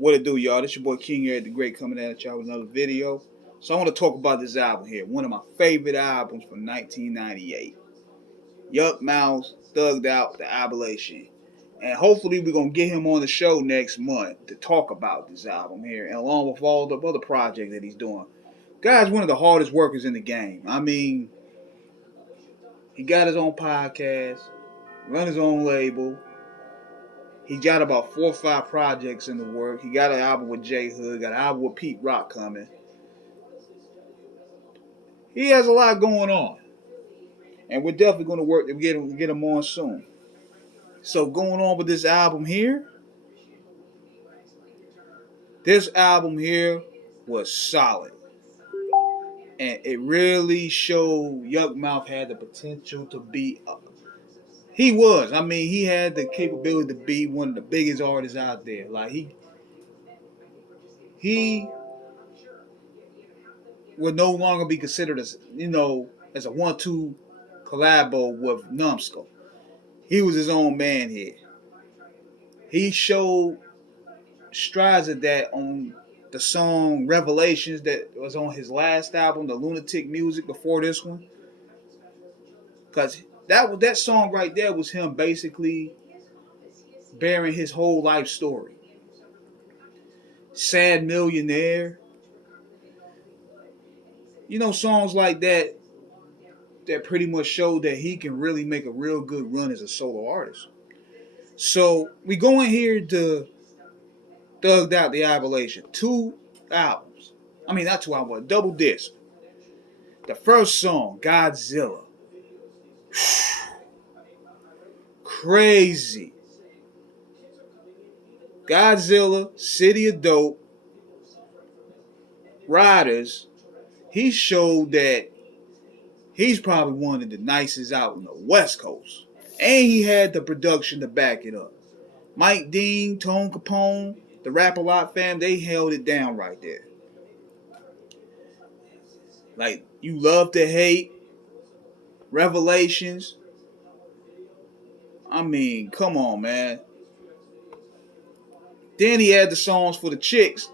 What it do, y'all? This your boy King Eric the Great coming at y'all with another video. So I want to talk about this album here. One of my favorite albums from 1998. Yukmouth, Thugged Out, the Albulation. And hopefully we're going to get him on the show next month to talk about this album here. And along with all the other projects that he's doing. Guy's one of the hardest workers in the game. I mean, he got his own podcast, run his own label. He got about 4 or 5 projects in the work. He got an album with J Hood, got an album with Pete Rock coming. He has a lot going on. And we're definitely going to work to get him on soon. So going on with this album here. This album here was solid. And it really showed Yukmouth had the potential to be he was. I mean, he had the capability to be one of the biggest artists out there. Like he would no longer be considered as as a 1-2 collabo with Numbskull. He was his own man here. He showed strides of that on the song Revelations that was on his last album, the Lunatic Music, before this one. Because that song right there was him basically bearing his whole life story. Sad Millionaire. Songs like that pretty much showed that he can really make a real good run as a solo artist. So we go in here to Thugged Out, the Albulation. 2 albums. I mean, not 2 albums, double disc. The first song, Godzilla. Crazy. Godzilla, City of Dope, Riders. He showed that he's probably one of the nicest out on the West Coast. And he had the production to back it up. Mike Dean, Tone Capone, the Rap-A-Lot fam, they held it down right there. Like, You Love to Hate, Revelations. I mean, come on, man. Then he had the songs for the chicks.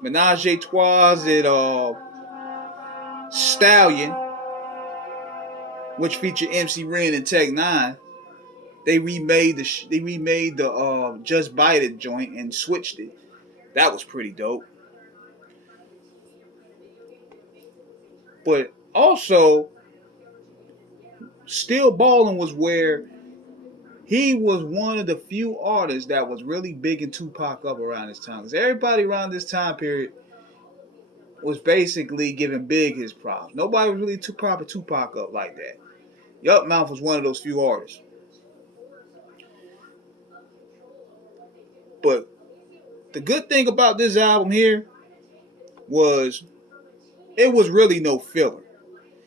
Menage a Trois and Stallion, which featured MC Ren and Tech 9. They remade the Just Bite It joint and switched it. That was pretty dope. But also, Still Ballin' was where he was one of the few artists that was really big in Tupac up around this time. Because everybody around this time period was basically giving Big his props. Nobody was really too proper Tupac up like that. Yukmouth was one of those few artists. But the good thing about this album here was it was really no filler.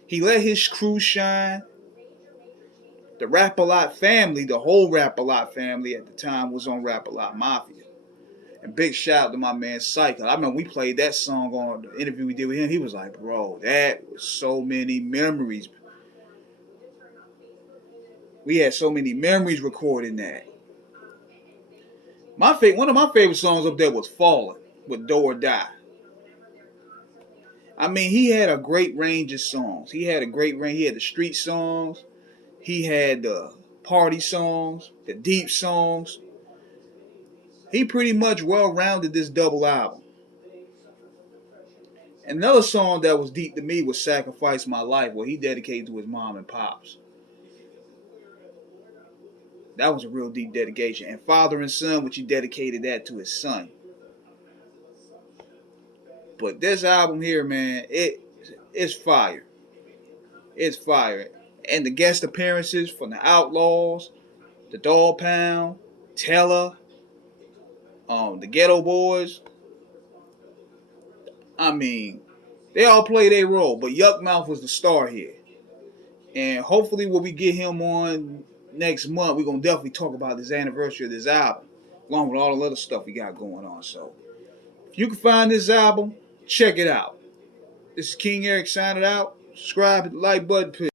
He let his crew shine. The Rap-A-Lot family, the whole Rap-A-Lot family at the time was on Rap-A-Lot Mafia. And big shout out to my man Cycle. I remember we played that song on the interview we did with him. He was like, bro, that was so many memories. We had so many memories recording that. One of my favorite songs up there was Fallen with Do or Die. I mean, he had a great range of songs. He had a great range. He had the street songs. He had the party songs, the deep songs. He pretty much well-rounded this double album. Another song that was deep to me was Sacrifice My Life, where he dedicated to his mom and pops. That was a real deep dedication. And Father and Son, which he dedicated that to his son. But this album here, man, it's fire. It's fire. And the guest appearances from the Outlaws, the Dog Pound, Teller, the Ghetto Boys. I mean, they all play their role. But Yukmouth was the star here. And hopefully when we get him on next month, we're going to definitely talk about this anniversary of this album, along with all the other stuff we got going on. So, if you can find this album, check it out. This is King Eric signing out. Subscribe, hit the like button, please.